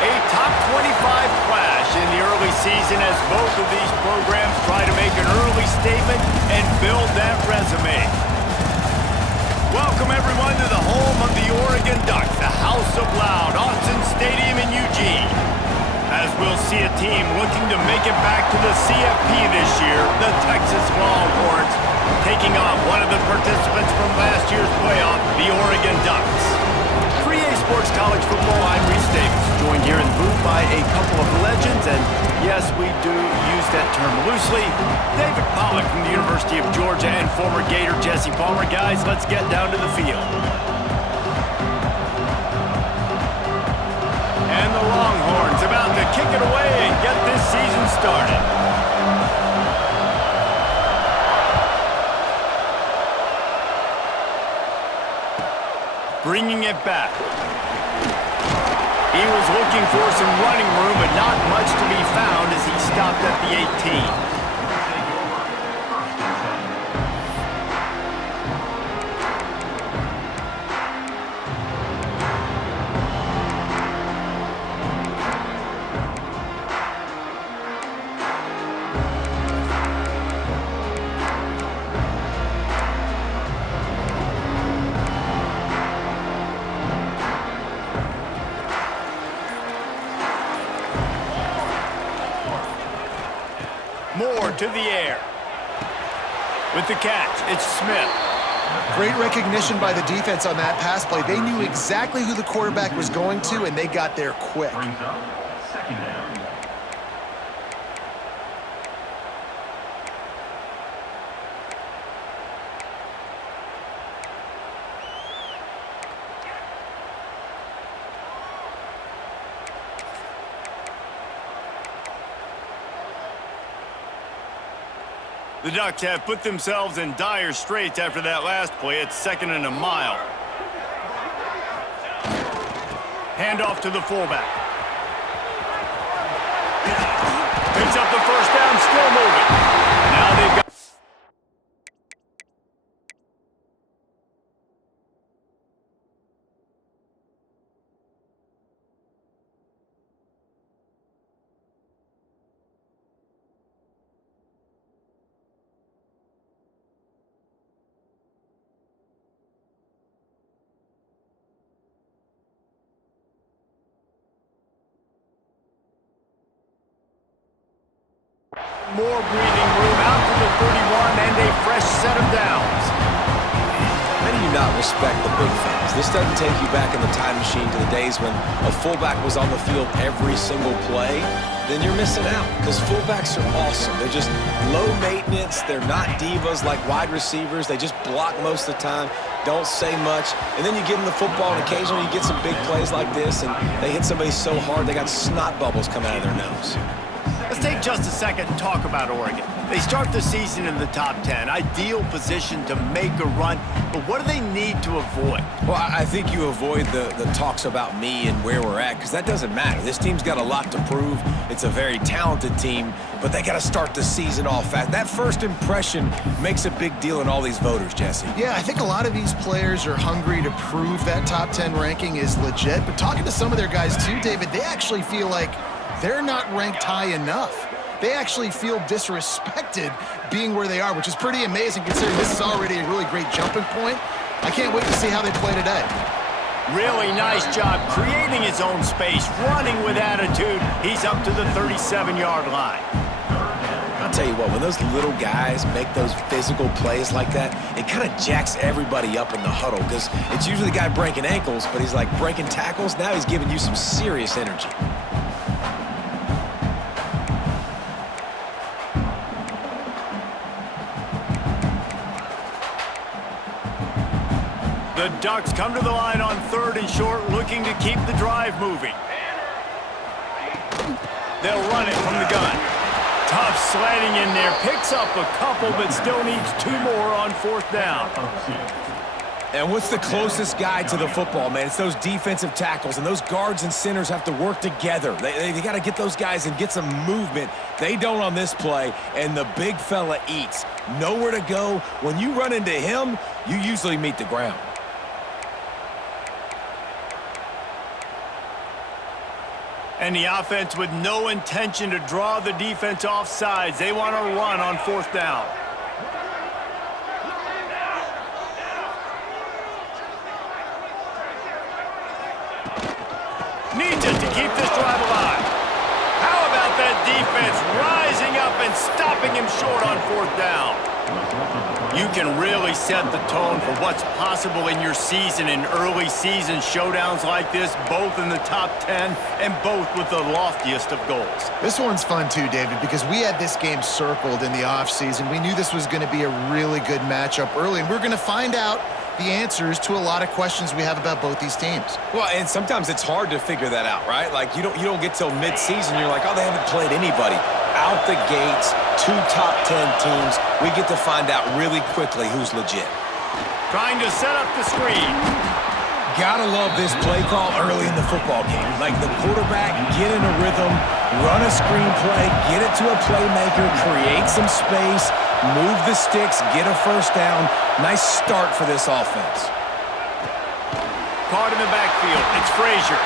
A top 25 clash in the early season as both of these programs try to make an early statement and build that resume. Welcome everyone to the home of the Oregon Ducks, the House of Loud, Autzen Stadium in Eugene. As we'll see a team looking to make it back to the CFP this year, the Texas Longhorns, taking on one of the participants from last year's playoff, the Oregon Ducks. For EA Sports College Football, I'm Reese Davis, joined here in the booth by a couple of legends, and yes, we do use that term loosely. David Pollack from the University of Georgia and former Gator Jesse Palmer. Guys, let's get down to the field. And the Longhorns about to kick it away and get this season started. Bringing it back. He was looking for some running room, but not much to be found as he stopped at the 18. Moore to the air. With the catch, it's Smith. Great recognition by the defense on that pass play. They knew exactly who the quarterback was going to, and they got there quick. Second down. The Ducks have put themselves in dire straits after that last play. It's 2nd and a mile. Handoff to the fullback. Picks up the first down, still moving. Now they've got... More breathing room out to the 31 and a fresh set of downs. How do you not respect the big fellas? This doesn't take you back in the time machine to the days when a fullback was on the field every single play. Then you're missing out because fullbacks are awesome. They're just low maintenance. They're not divas like wide receivers. They just block most of the time, don't say much. And then you give them the football and occasionally you get some big plays like this and they hit somebody so hard they got snot bubbles coming out of their nose. Let's take just a second and talk about Oregon. They start the season in the top 10, ideal position to make a run, but what do they need to avoid? Well, I think you avoid the talks about me and where we're at, because that doesn't matter. This team's got a lot to prove. It's a very talented team, but they got to start the season off fast. That first impression makes a big deal in all these voters, Jesse. Yeah, I think a lot of these players are hungry to prove that top 10 ranking is legit, but talking to some of their guys too, David, they actually feel like they're not ranked high enough. They actually feel disrespected being where they are, which is pretty amazing considering this is already a really great jumping point. I can't wait to see how they play today. Really nice job creating his own space, running with attitude. He's up to the 37-yard line. I'll tell you what, when those little guys make those physical plays like that, it kind of jacks everybody up in the huddle because it's usually the guy breaking ankles, but he's like breaking tackles. Now he's giving you some serious energy. The Ducks come to the line on 3rd and short, looking to keep the drive moving. They'll run it from the gun. Tough sledding in there, picks up a couple, but still needs 2 more on 4th down. And what's the closest guy to the football, man? It's those defensive tackles, and those guards and centers have to work together. They got to get those guys and get some movement. They don't on this play, and the big fella eats. Nowhere to go. When you run into him, you usually meet the ground. And the offense with no intention to draw the defense off sides. They want to run on 4th down. Needs it to keep this drive alive. How about that defense rising up and stopping him short on 4th down? You can really set the tone for what's possible in your season in early season showdowns like this, both in the top 10 and both with the loftiest of goals. This one's fun too, David, because we had this game circled in the offseason. We knew this was going to be a really good matchup early, and we're going to find out the answers to a lot of questions we have about both these teams. Well, and sometimes it's hard to figure that out, right? Like, you don't get till mid-season, you're like, oh, they haven't played anybody. Out the gates, 2 top 10 teams, we get to find out really quickly who's legit. Trying to set up the screen. Gotta love this play call early in the football game. Like the quarterback, get in a rhythm, run a screen play, get it to a playmaker, create some space, move the sticks, get a first down. Nice start for this offense. Caught in the backfield, it's Frazier.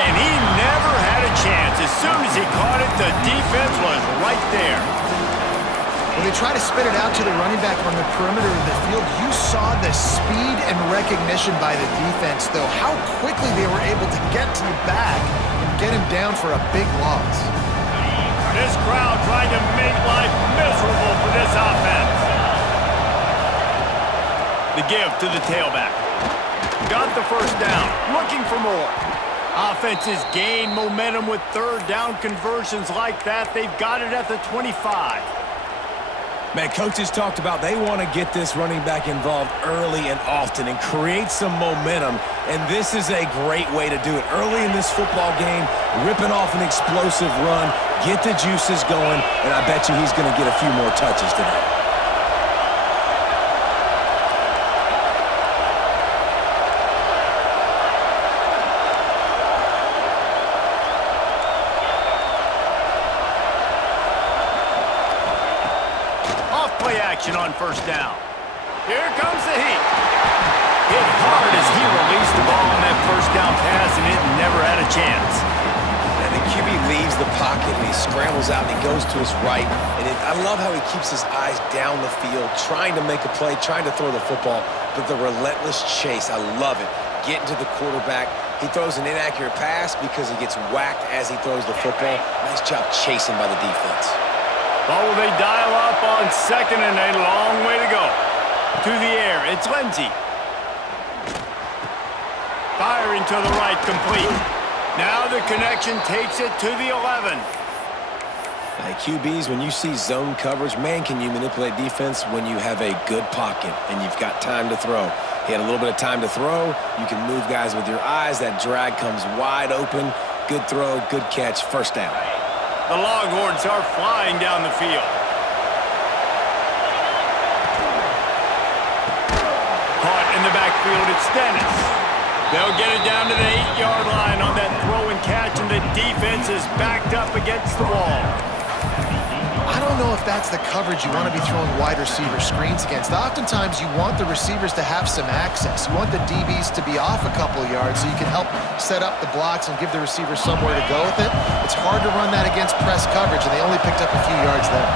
And he never had a chance. As soon as he caught it, the defense was right there. When they try to spit it out to the running back on the perimeter of the field, you saw the speed and recognition by the defense, though, how quickly they were able to get to the back and get him down for a big loss. This crowd trying to make make life miserable for this offense. The give to the tailback. Got the first down, looking for more. Offenses gain momentum with third down conversions like that. They've got it at the 25. Man, coaches talked about they want to get this running back involved early and often and create some momentum, and this is a great way to do it. Early in this football game, ripping off an explosive run, get the juices going, and I bet you he's going to get a few more touches today. On first down. Here comes the heat. Hit hard as he released the ball on that first down pass, and it never had a chance. And the QB leaves the pocket, and he scrambles out, and he goes to his right. And I love how he keeps his eyes down the field, trying to make a play, trying to throw the football, but the relentless chase, I love it. Getting to the quarterback. He throws an inaccurate pass because he gets whacked as he throws the football. Nice job chasing by the defense. Oh, they dial up on second and a long way to go. To the air, it's Lindsey. Firing to the right, complete. Now the connection takes it to the 11. Hey, QBs, when you see zone coverage, man, can you manipulate defense when you have a good pocket and you've got time to throw. He had a little bit of time to throw. You can move guys with your eyes. That drag comes wide open. Good throw, good catch, first down. The Longhorns are flying down the field. Caught in the backfield, it's Stennis. They'll get it down to the 8-yard line on that throw and catch, and the defense is backed up against the wall. I don't know if that's the coverage you want to be throwing wide receiver screens against. Oftentimes, you want the receivers to have some access. You want the DBs to be off a couple of yards so you can help set up the blocks and give the receiver somewhere to go with it. It's hard to run that against press coverage, and they only picked up a few yards there.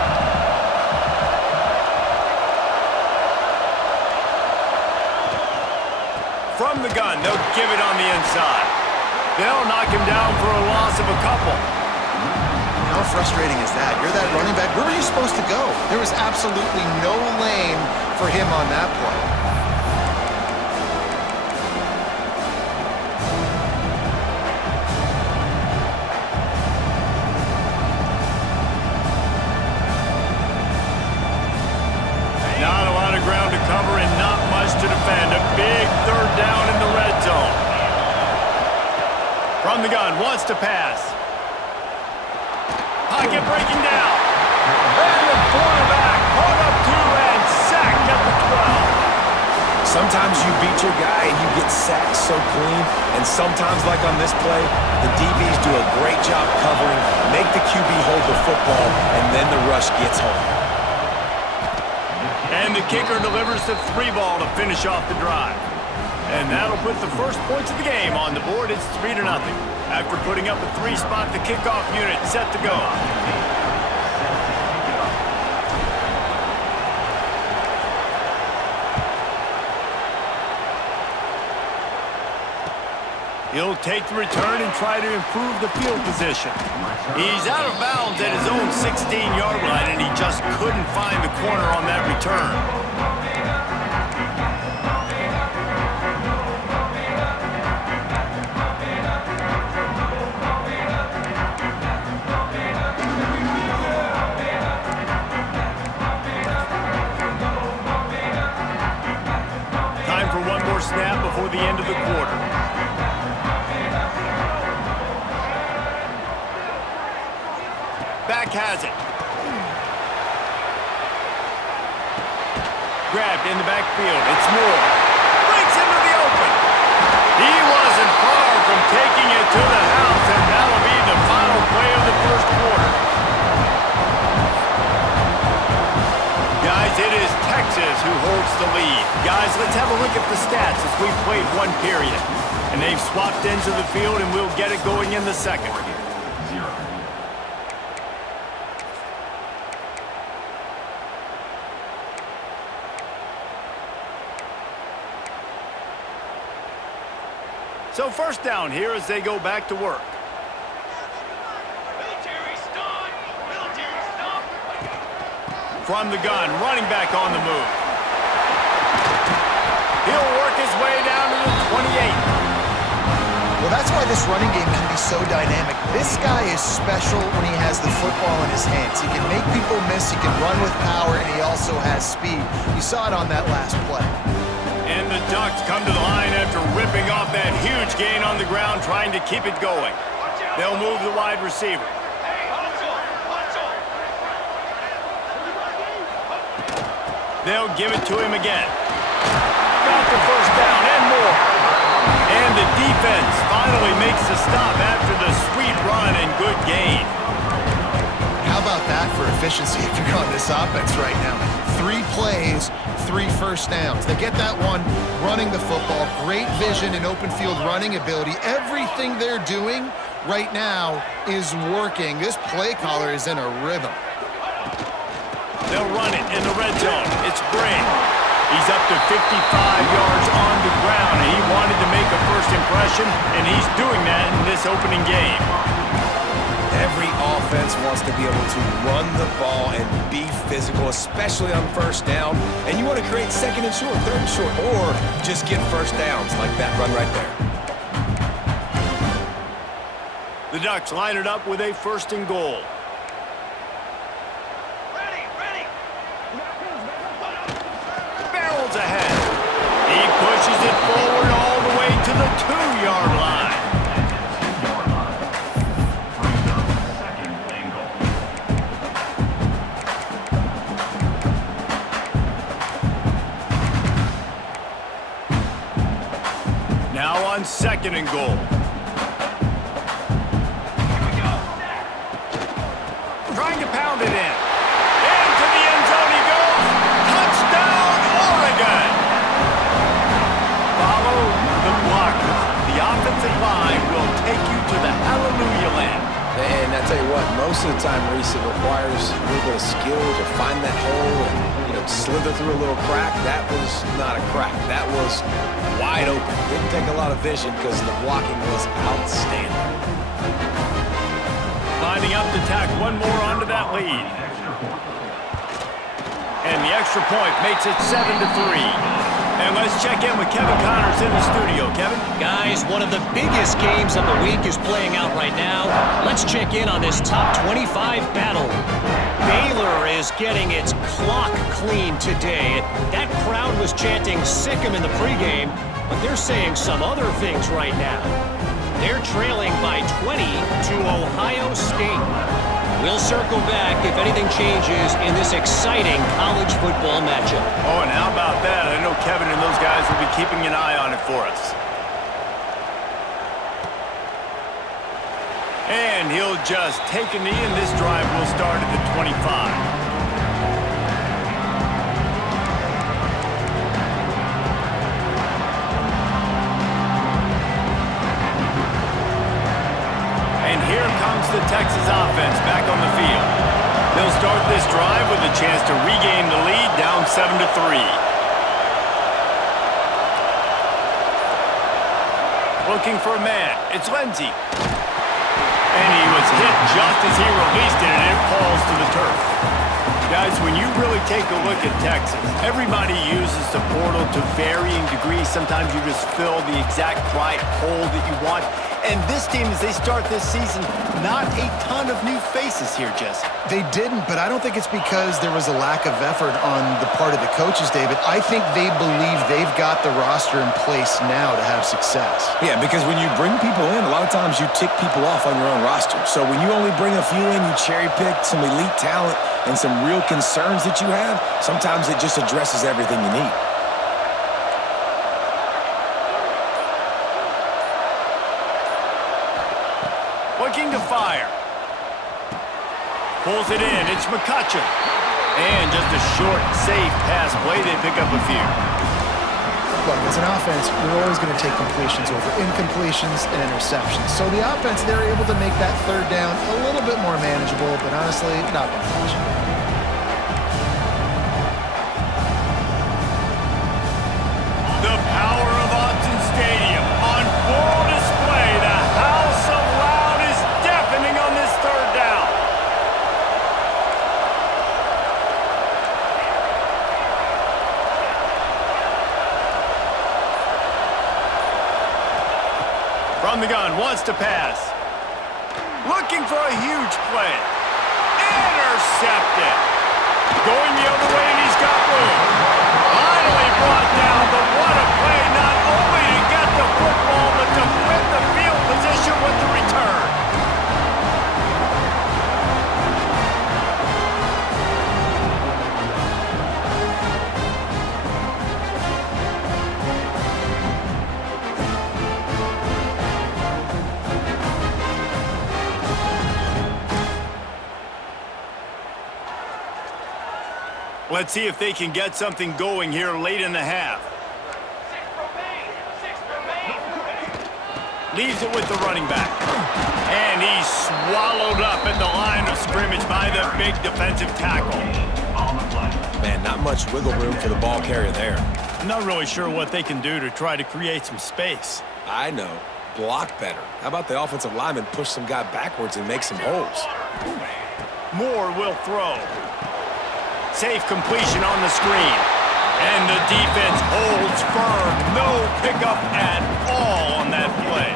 From the gun, they'll give it on the inside. They'll knock him down for a loss of a couple. How frustrating is that? You're that running back. Where were you supposed to go? There was absolutely no lane for him on that play. Not a lot of ground to cover and not much to defend. A big third down in the red zone. From the gun, wants to pass. Pocket breaking down. And the quarterback caught up to and sacked at the 12. Sometimes you beat your guy and you get sacked so clean, and sometimes, like on this play, the DBs do a great job covering, make the QB hold the football, and then the rush gets home. And the kicker delivers the 3-ball to finish off the drive. And that'll put the first points of the game on the board. It's 3-0. After putting up a 3-spot, the kickoff unit set to go. He'll take the return and try to improve the field position. He's out of bounds at his own 16-yard line, and he just couldn't find the corner on that return. Snap before the end of the quarter. Back has it. Grabbed in the backfield. It's Moore. Breaks into the open. He wasn't far from taking it to the house, and that'll be the final play of the first quarter. Guys, it is Texas who holds the lead. Guys, let's have a look at the stats as we've played one period. And they've swapped ends of the field, and we'll get it going in the second. So first down here as they go back to work. from the gun, running back on the move. He'll work his way down to the 28. Well, that's why this running game can be so dynamic. This guy is special when he has the football in his hands. He can make people miss, he can run with power, and he also has speed. You saw it on that last play. And the Ducks come to the line after ripping off that huge gain on the ground, trying to keep it going. They'll move the wide receiver. They'll give it to him again. Got the first down and more. And the defense finally makes the stop after the sweet run and good gain. How about that for efficiency if you're on this offense right now? 3 plays, 3 first downs. They get that one running the football. Great vision and open field running ability. Everything they're doing right now is working. This play caller is in a rhythm. They'll run it in the red zone. It's Brand. He's up to 55 yards on the ground, and he wanted to make a first impression, and he's doing that in this opening game. Every offense wants to be able to run the ball and be physical, especially on first down. And you want to create second and short, third and short, or just get first downs like that run right there. The Ducks line it up with a first and goal. Barrels ahead. He pushes it forward all the way to the 2-yard line. Now on second and goal. Trying to pound it in. Into the end zone he goes. Touchdown, Oregon! Follow the blockers. The offensive line will take you to the hallelujah land. And I tell you what, most of the time, Reese, it requires a little bit of skill to find that hole and, slither through a little crack. That was not a crack. That was wide open. Didn't take a lot of vision because the blocking was outstanding. Lining up to tack one more onto that lead. And the extra point makes it 7-3. And let's check in with Kevin Connors in the studio. Kevin? Guys, one of the biggest games of the week is playing out right now. Let's check in on this top 25 battle. Baylor is getting its clock clean today. That crowd was chanting "sick 'em" in the pregame, but they're saying some other things right now. They're trailing by 20 to Ohio State. We'll circle back if anything changes in this exciting college football matchup. Oh, and how about that? I know Kevin and those guys will be keeping an eye on it for us. And he'll just take a knee, and this drive will start at the 25. Here comes the Texas offense back on the field. They'll start this drive with a chance to regain the lead, down 7-3. Looking for a man. It's Lindsey. And he was hit just as he released it, and it falls to the turf. Guys, when you really take a look at Texas, everybody uses the portal to varying degrees. Sometimes you just fill the exact right hole that you want. And this team, as they start this season, not a ton of new faces here, Jesse. They didn't, but I don't think it's because there was a lack of effort on the part of the coaches, David. I think they believe they've got the roster in place now to have success. Yeah, because when you bring people in, a lot of times you tick people off on your own roster. So when you only bring a few in, you cherry pick some elite talent and some real concerns that you have, sometimes it just addresses everything you need. Looking to fire. Pulls it in. It's McCutcheon. And just a short, safe pass play. They pick up a few. Look, as an offense, you're always going to take completions over incompletions and interceptions. So the offense, they're able to make that third down a little bit more manageable, but honestly, not that much. The power of Autzen Stadium on full display. The House of Loud is deafening on this third down. From the gun, wants to pass. Looking for a huge play. Intercepted. Going the other way, and he's got room. Finally brought down, but what a play, not only to get the football, but to flip the field position with the return. Let's see if they can get something going here late in the half. Leaves it with the running back. And he's swallowed up at the line of scrimmage by the big defensive tackle. Man, not much wiggle room for the ball carrier there. I'm not really sure what they can do to try to create some space. I know. Block better. How about the offensive lineman push some guy backwards and make some holes? Moore will throw. Safe completion on the screen. And the defense holds firm. No pickup at all on that play.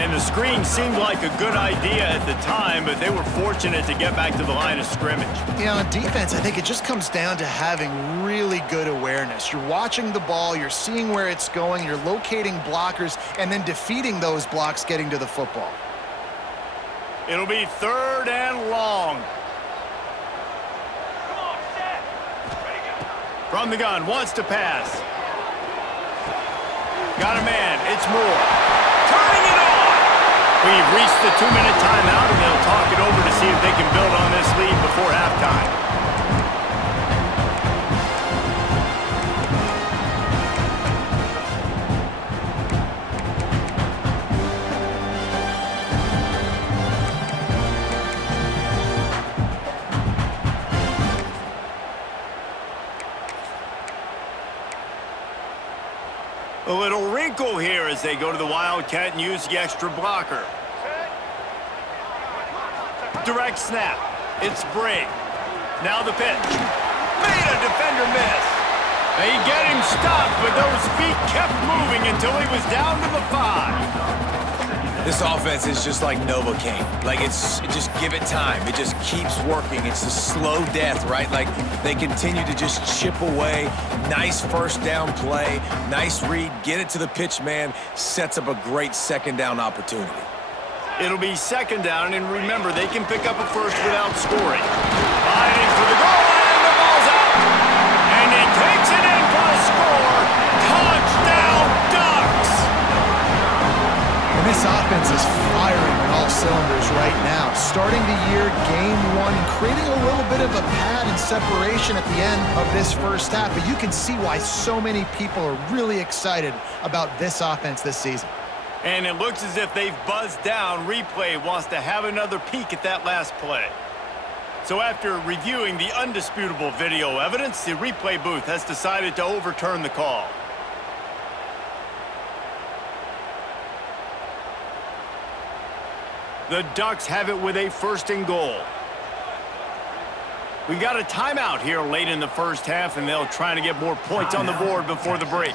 And the screen seemed like a good idea at the time, but they were fortunate to get back to the line of scrimmage. Yeah, on defense, I think it just comes down to having really good awareness. You're watching the ball, you're seeing where it's going, you're locating blockers, and then defeating those blocks getting to the football. It'll be 3rd and long. From the gun, wants to pass. Got a man, it's Moore. Turning it on! We've reached the 2-minute timeout, and they'll talk it over to see if they can build on this lead before halftime. A little wrinkle here as they go to the Wildcat and use the extra blocker. Direct snap. It's Brigg. Now the pitch. Made a defender miss. They get him stopped, but those feet kept moving until he was down to the 5. This offense is just like Novocaine. Like, just give it time. It just keeps working. It's a slow death, right? Like, they continue to just chip away. Nice first down play. Nice read. Get it to the pitch man. Sets up a great second down opportunity. It'll be 2nd down, and remember, they can pick up a first without scoring. Fighting for the goal line, and the ball's out. And he takes it in for a score. Touchdown, Ducks! And this offense is firing on all cylinders right now. Starting the year, game 1, creating a little bit of a pad and separation at the end of this first half. But you can see why so many people are really excited about this offense this season. And it looks as if they've buzzed down. Replay wants to have another peek at that last play. So after reviewing the undisputable video evidence, the replay booth has decided to overturn the call. The Ducks have it with a 1st and goal. We got a timeout here late in the first half, and they'll try to get more points on the board before the break.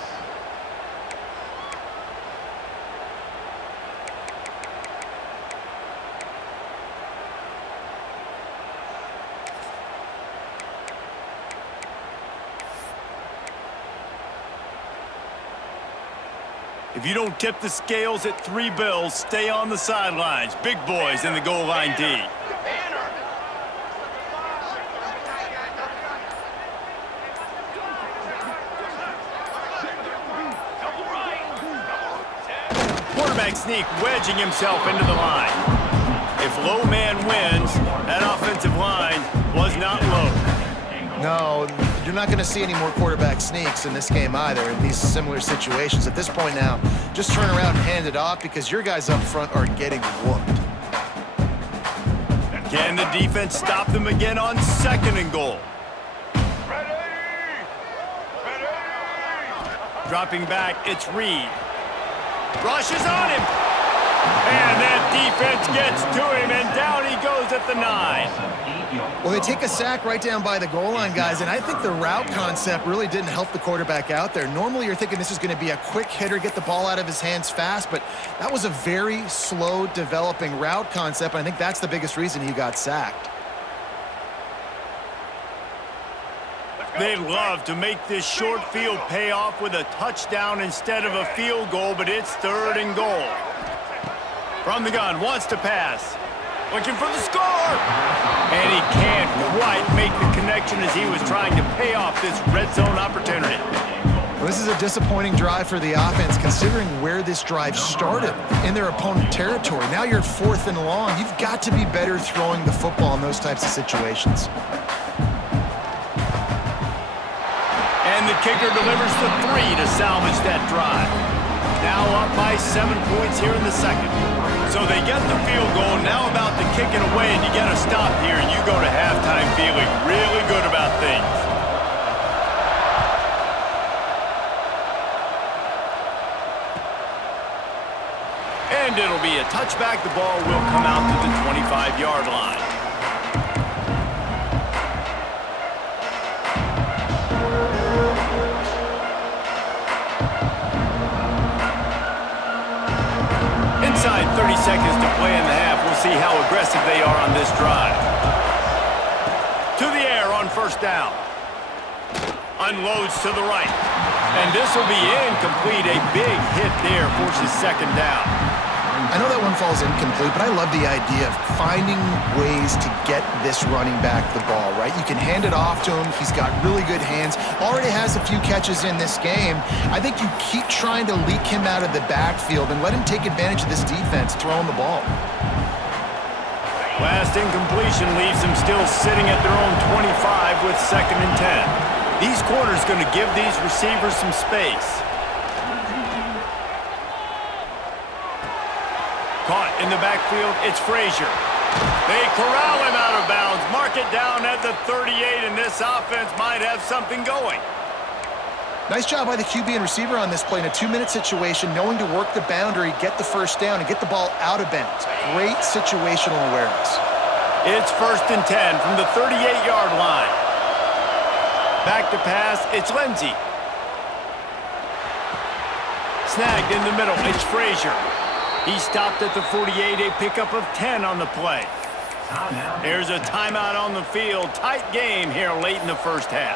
If you don't tip the scales at 3 bills, stay on the sidelines. Big boys in the goal line D. Quarterback sneak, wedging himself into the line. If low man wins, that offensive line was not low. No, you're not going to see any more quarterback sneaks in this game either in these similar situations. At this point now, just turn around and hand it off because your guys up front are getting whooped. Can the defense stop them again on 2nd and goal? Dropping back, it's Reed. Rushes on him. And that defense gets to him, and down he goes at the 9. Well, they take a sack right down by the goal line, guys, and I think the route concept really didn't help the quarterback out there. Normally, you're thinking this is going to be a quick hitter, get the ball out of his hands fast, but that was a very slow developing route concept, and I think that's the biggest reason he got sacked. They'd love to make this short field pay off with a touchdown instead of a field goal, but it's 3rd and goal. From the gun, wants to pass. Looking for the score! And he can't quite make the connection as he was trying to pay off this red zone opportunity. Well, this is a disappointing drive for the offense, considering where this drive started in their opponent territory. Now you're 4th and long. You've got to be better throwing the football in those types of situations. And the kicker delivers the 3 to salvage that drive. Now up by 7 points here in the second. So they get the field goal, now about to kick it away, and you get a stop here, and you go to halftime feeling really good about things. And it'll be a touchback. The ball will come out to the 25-yard line. Inside 30 seconds to play in the half. We'll see how aggressive they are on this drive. To the air on 1st down. Unloads to the right. And this will be incomplete. A big hit there forces 2nd down. I know that one falls incomplete, but I love the idea of finding ways to get this running back the ball, right? You can hand it off to him. He's got really good hands. Already has a few catches in this game. I think you keep trying to leak him out of the backfield and let him take advantage of this defense throwing the ball. Last incompletion leaves them still sitting at their own 25 with 2nd and 10. These corners going to give these receivers some space. Caught in the backfield, it's Frazier. They corral him out of bounds, mark it down at the 38, and this offense might have something going. Nice job by the QB and receiver on this play in a 2-minute situation, knowing to work the boundary, get the 1st down, and get the ball out of bounds. Great situational awareness. It's 1st and 10 from the 38-yard line. Back to pass, it's Lindsey. Snagged in the middle, it's Frazier. He stopped at the 48, a pickup of 10 on the play. There's a timeout on the field. Tight game here late in the 1st half.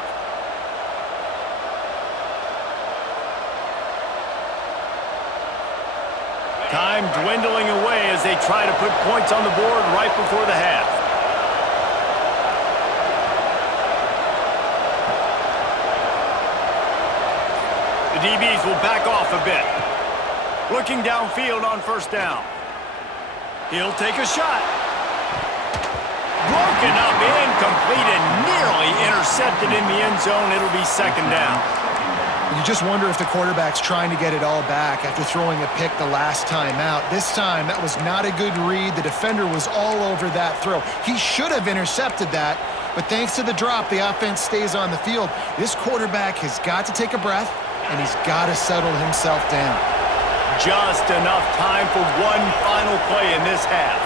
Time dwindling away as they try to put points on the board right before the half. The DBs will back off a bit. Looking downfield on 1st down. He'll take a shot. Broken up, incomplete, and nearly intercepted in the end zone. It'll be 2nd down. You just wonder if the quarterback's trying to get it all back after throwing a pick the last time out. This time, that was not a good read. The defender was all over that throw. He should have intercepted that, but thanks to the drop, the offense stays on the field. This quarterback has got to take a breath, and he's got to settle himself down. Just enough time for one final play in this half.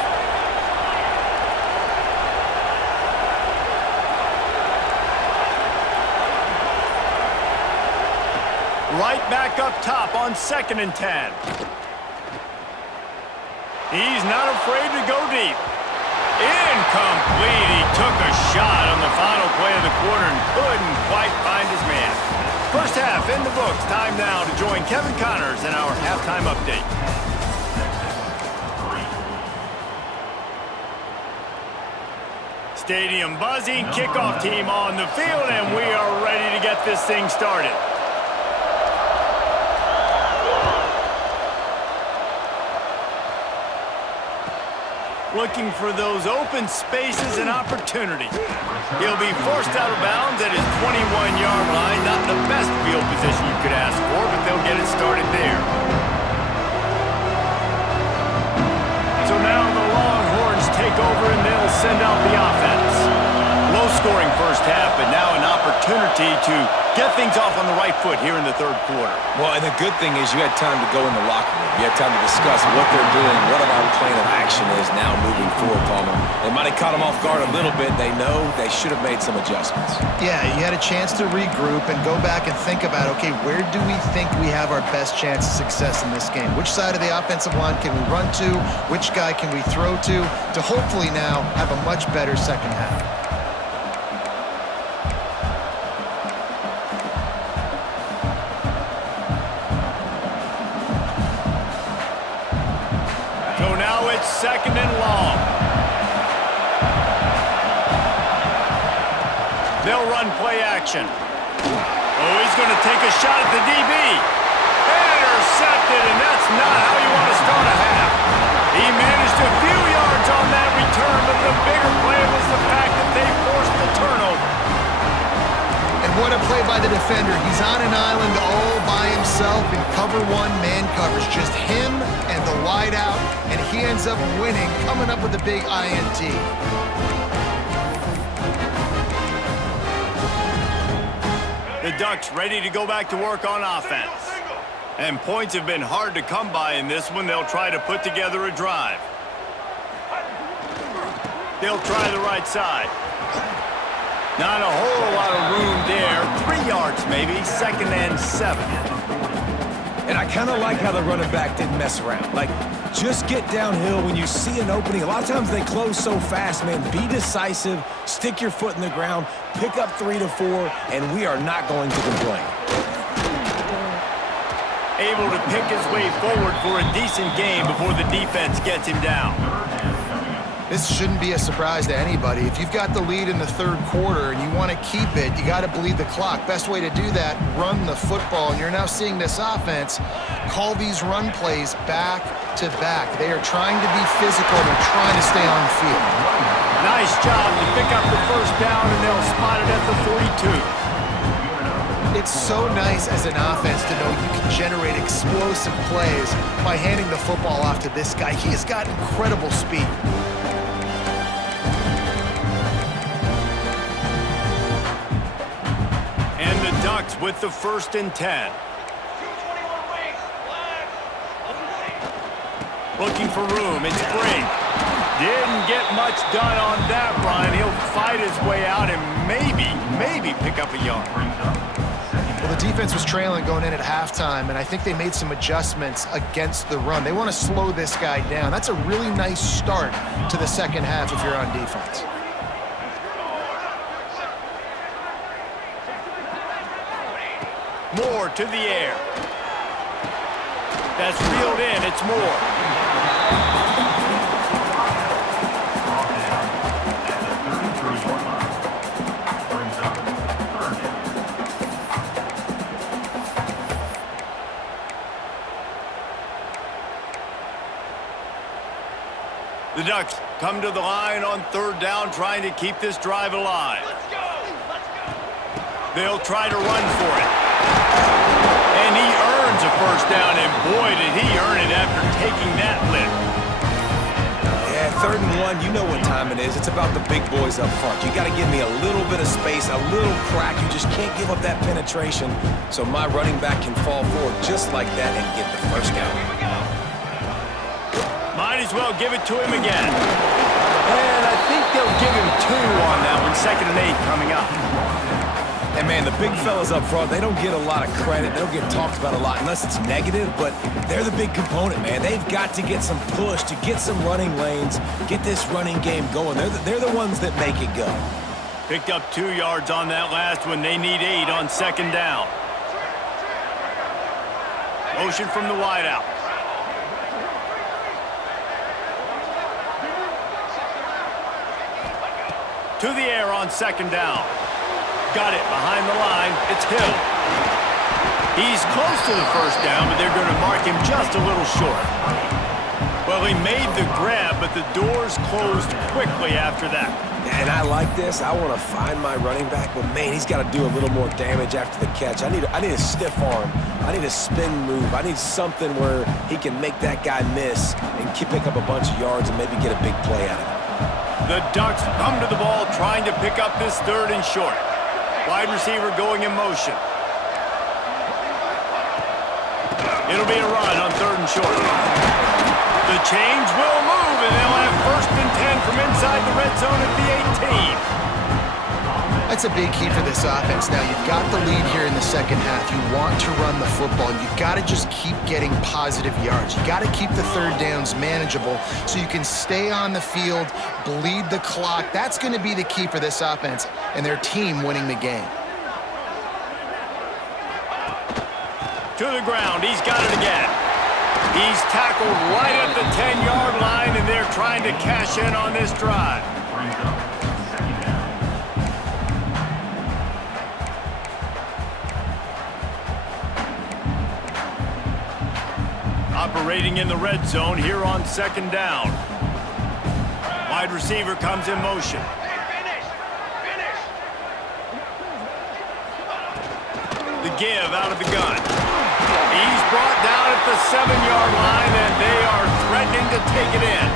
Right back up top on 2nd and 10. He's not afraid to go deep. Incomplete. He took a shot on the final play of the quarter and couldn't quite find his man. 1st half in the books. Time now to join Kevin Connors in our halftime update. Stadium buzzing, kickoff team on the field, and we are ready to get this thing started. Looking for those open spaces and opportunity. He'll be forced out of bounds at his 21-yard line. Not the best field position you could ask for, but they'll get it started there. So now the Longhorns take over and they'll send out the offense. Low-scoring 1st half, but now an opportunity opportunity to get things off on the right foot here in the third quarter. Well, and the good thing is you had time to go in the locker room. You had time to discuss what they're doing, what our plan of action is now moving forward, Palmer. They might have caught them off guard a little bit. They know they should have made some adjustments. Yeah, you had a chance to regroup and go back and think about, okay, where do we think we have our best chance of success in this game? Which side of the offensive line can we run to? Which guy can we throw to hopefully now have a much better second half? So now it's 2nd and long. They'll run play action. Oh, he's going to take a shot at the DB. Intercepted, and that's not how you want to start a half. He managed a few yards on that return, but the bigger play was the fact that they forced the turnover. And what a play by the defender. He's on an island all by himself in cover one, man coverage. Just him and the wide out, and he ends up winning, coming up with a big INT. The Ducks ready to go back to work on offense. And points have been hard to come by in this one. They'll try to put together a drive. They'll try the right side. Not a whole lot of room there. 3 yards maybe, 2nd and 7. And I kind of like how the running back didn't mess around. Like, just get downhill when you see an opening. A lot of times they close so fast, man. Be decisive, stick your foot in the ground, pick up 3 to 4, and we are not going to complain. Able to pick his way forward for a decent game before the defense gets him down. This shouldn't be a surprise to anybody. If you've got the lead in the third quarter and you want to keep it, you got to bleed the clock. Best way to do that, run the football. And you're now seeing this offense call these run plays back to back. They are trying to be physical. They're trying to stay on the field. Nice job to pick up the first down, and they'll spot it at the 42. It's so nice as an offense to know you can generate explosive plays by handing the football off to this guy. He has got incredible speed. And the Ducks with the 1st and 10. Looking for room. It's Brink. Didn't get much done on that run. He'll fight his way out and maybe pick up a yard. Well, the defense was trailing going in at halftime, and I think they made some adjustments against the run. They want to slow this guy down. That's a really nice start to the second half if you're on defense. Moore to the air. That's reeled in. It's Moore. The Ducks come to the line on 3rd down, trying to keep this drive alive. They'll try to run for it. And he earns a 1st down, and boy, did he earn it after taking that lift. Yeah, 3rd and 1, you know what time it is. It's about the big boys up front. You got to give me a little bit of space, a little crack. You just can't give up that penetration, so my running back can fall forward just like that and get the 1st down. Might as well give it to him again. And I think they'll give him 2 on that one. 2nd and 8 coming up. And, man, the big fellas up front, they don't get a lot of credit. They don't get talked about a lot unless it's negative, but they're the big component, man. They've got to get some push, to get some running lanes, get this running game going. They're the ones that make it go. Picked up 2 yards on that last one. They need 8 on 2nd down. Motion from the wideout. To the air on 2nd down. Got it behind the line. It's Hill. He's close to the 1st down, but they're going to mark him just a little short. Well, he made the grab, but the doors closed quickly after that. And I like this. I want to find my running back, but, man, he's got to do a little more damage after the catch. I need a stiff arm. I need a spin move. I need something where he can make that guy miss and pick up a bunch of yards and maybe get a big play out of it. The Ducks come to the ball trying to pick up this 3rd and short. Wide receiver going in motion. It'll be a run on 3rd and short. The change will move, and they'll have 1st and 10 from inside the red zone at the 18. That's a big key for this offense. Now, you've got the lead here in the second half. You want to run the football. You've got to just keep getting positive yards. You got to keep the 3rd downs manageable so you can stay on the field, bleed the clock. That's going to be the key for this offense and their team winning the game. To the ground. He's got it again. He's tackled right at the 10-yard line, and they're trying to cash in on this drive. Brings up 2nd down. Operating in the red zone here on 2nd down. Wide receiver comes in motion. The give out of the gun. He's brought down at the 7-yard line, and they are threatening to take it in.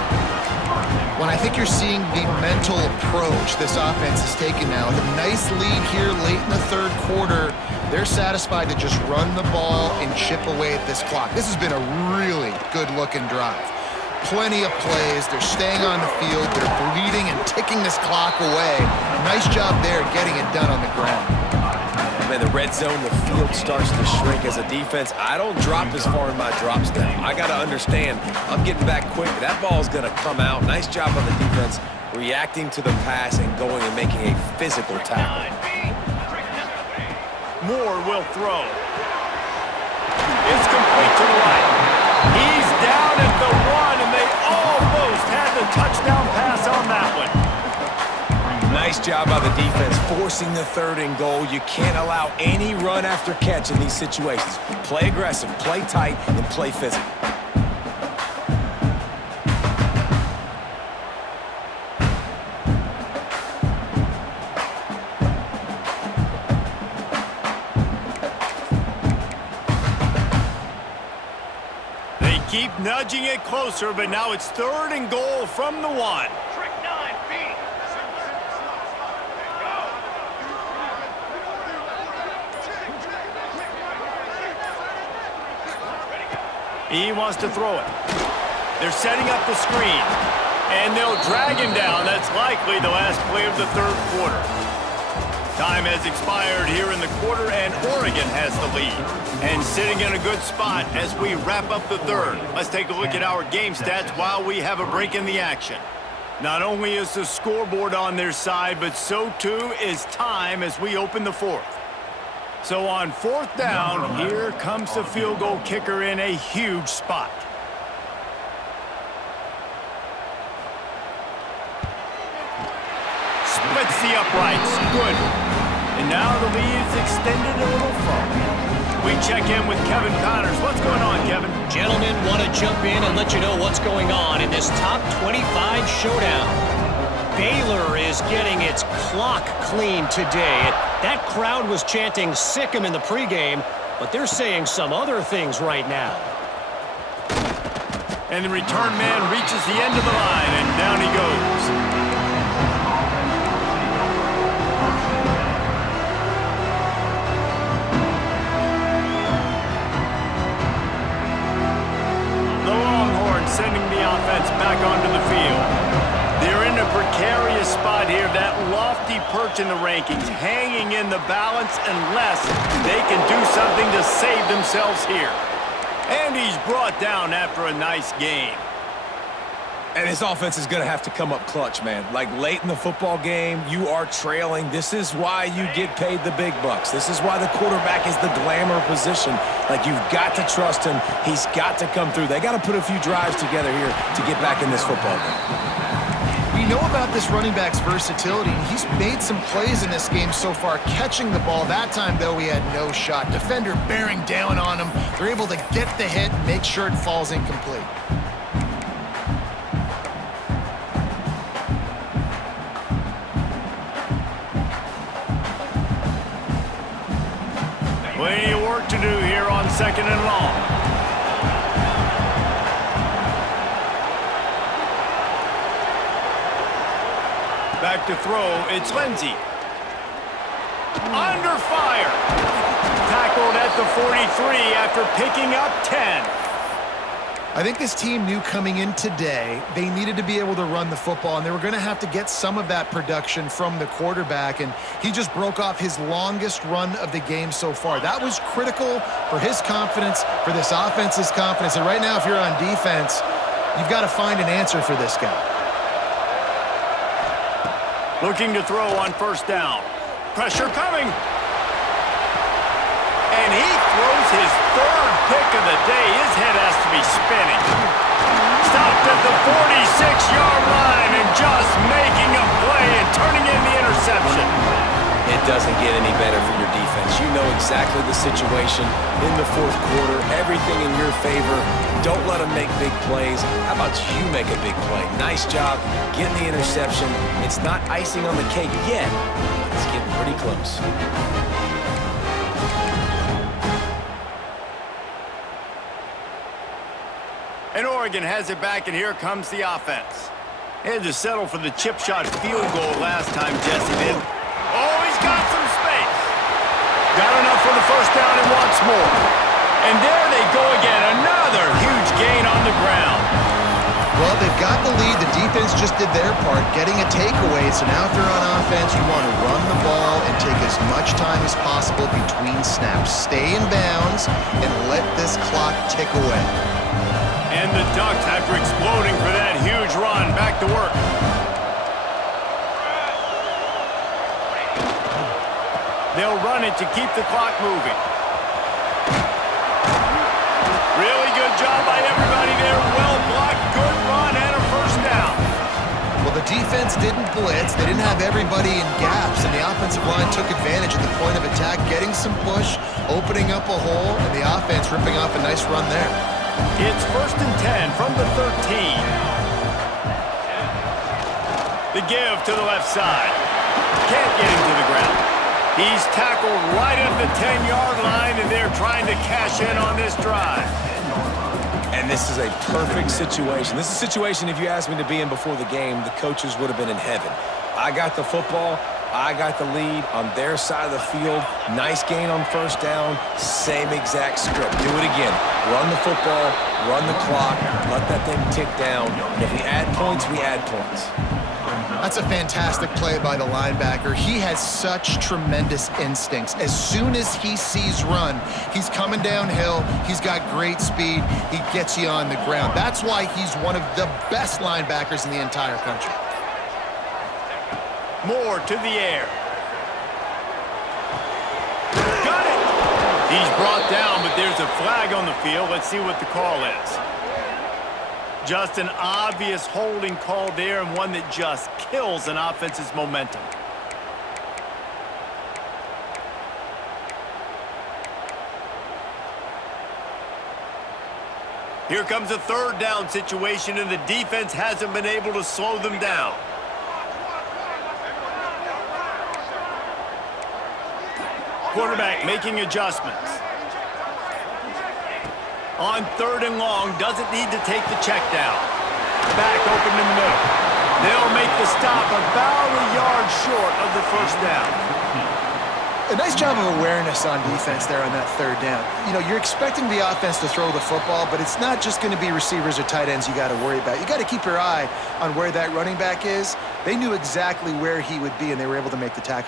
When I think you're seeing the mental approach this offense has taken now, with a nice lead here late in the 3rd quarter, they're satisfied to just run the ball and chip away at this clock. This has been a really good-looking drive. Plenty of plays. They're staying on the field. They're bleeding and ticking this clock away. Nice job there getting it done on the ground. Man, the red zone, the field starts to shrink as a defense. I don't drop as far in my drops now. I got to understand, I'm getting back quick. That ball's going to come out. Nice job on the defense reacting to the pass and going and making a physical tackle. Moore will throw. It's complete to the right. He's down at the 1, and they almost had the touchdown pass on that one. Nice job by the defense, forcing the 3rd and goal. You can't allow any run after catch in these situations. Play aggressive, play tight, and play physical. They keep nudging it closer, but now it's 3rd and goal from the 1. He wants to throw it. They're setting up the screen, and they'll drag him down. That's likely the last play of the 3rd quarter. Time has expired here in the quarter, and Oregon has the lead. And sitting in a good spot as we wrap up the 3rd. Let's take a look at our game stats while we have a break in the action. Not only is the scoreboard on their side, but so too is time as we open the 4th. So on 4th down, here comes the field goal kicker in a huge spot. Splits the uprights. Good. And now the lead is extended a little further. We check in with Kevin Connors. What's going on, Kevin? Gentlemen, want to jump in and let you know what's going on in this top 25 showdown. Baylor is getting its clock clean today. That crowd was chanting "sick 'em" in the pregame, but they're saying some other things right now. And the return man reaches the end of the line, and down he goes. The Longhorns sending the offense back onto the field. They're in a precarious spot here, that lofty perch in the rankings, hanging in the balance unless they can do something to save themselves here. And he's brought down after a nice game. And his offense is going to have to come up clutch, man. Like late in the football game, you are trailing. This is why you get paid the big bucks. This is why the quarterback is the glamour position. Like, you've got to trust him. He's got to come through. They got to put a few drives together here to get back in this football game. We know about this running back's versatility. He's made some plays in this game so far, catching the ball. That time, though, he had no shot. Defender bearing down on him. They're able to get the hit and make sure it falls incomplete. Plenty of work to do here on 2nd and long. Back to throw, it's Lindsey. Under fire. Tackled at the 43 after picking up 10. I think this team knew coming in today they needed to be able to run the football, and they were going to have to get some of that production from the quarterback, and he just broke off his longest run of the game so far. That was critical for his confidence, for this offense's confidence, and right now if you're on defense, you've got to find an answer for this guy. Looking to throw on first down. Pressure coming. And he throws his third pick of the day. His head has to be spinning. Stopped at the 46-yard line and just making a play and turning in the interception. It doesn't get any better for your defense. You know exactly the situation in the fourth quarter. Everything in your favor. Don't let them make big plays. How about you make a big play? Nice job getting the interception. It's not icing on the cake yet, but it's getting pretty close. And Oregon has it back, and here comes the offense. He had to settle for the chip shot field goal last time Jesse did. Oh, he's got some space. Got enough for the first down and wants more. And there they go again, another huge gain on the ground. Well, they've got the lead. The defense just did their part, getting a takeaway. So now if they're on offense, you want to run the ball and take as much time as possible between snaps. Stay in bounds and let this clock tick away. And the Ducks, after exploding for that huge run, back to work. They'll run it to keep the clock moving. Really good job by everybody there. Well blocked, good run, and a first down. Well, the defense didn't blitz. They didn't have everybody in gaps, and the offensive line took advantage at the point of attack, getting some push, opening up a hole, and the offense ripping off a nice run there. It's 1st and 10 from the 13. The give to the left side. Can't get him to the ground. He's tackled right at the 10-yard line, and they're trying to cash in on this drive. And this is a perfect situation. This is a situation, if you asked me to be in before the game, the coaches would have been in heaven. I got the football. I got the lead on their side of the field. Nice gain on first down. Same exact script. Do it again. Run the football, run the clock, let that thing tick down. And if we add points, we add points. That's a fantastic play by the linebacker. He has such tremendous instincts. As soon as he sees run, he's coming downhill. He's got great speed. He gets you on the ground. That's why he's one of the best linebackers in the entire country. Moore to the air. Got it! He's brought down, but there's a flag on the field. Let's see what the call is. Just an obvious holding call there, and one that just kills an offense's momentum. Here comes a third down situation, and the defense hasn't been able to slow them down. Quarterback making adjustments. On 3rd and long, doesn't need to take the check down. Back open in the middle. They'll make the stop about a yard short of the first down. A nice job of awareness on defense there on that 3rd down. You know, you're expecting the offense to throw the football, but it's not just going to be receivers or tight ends you got to worry about. You got to keep your eye on where that running back is. They knew exactly where he would be, and they were able to make the tackle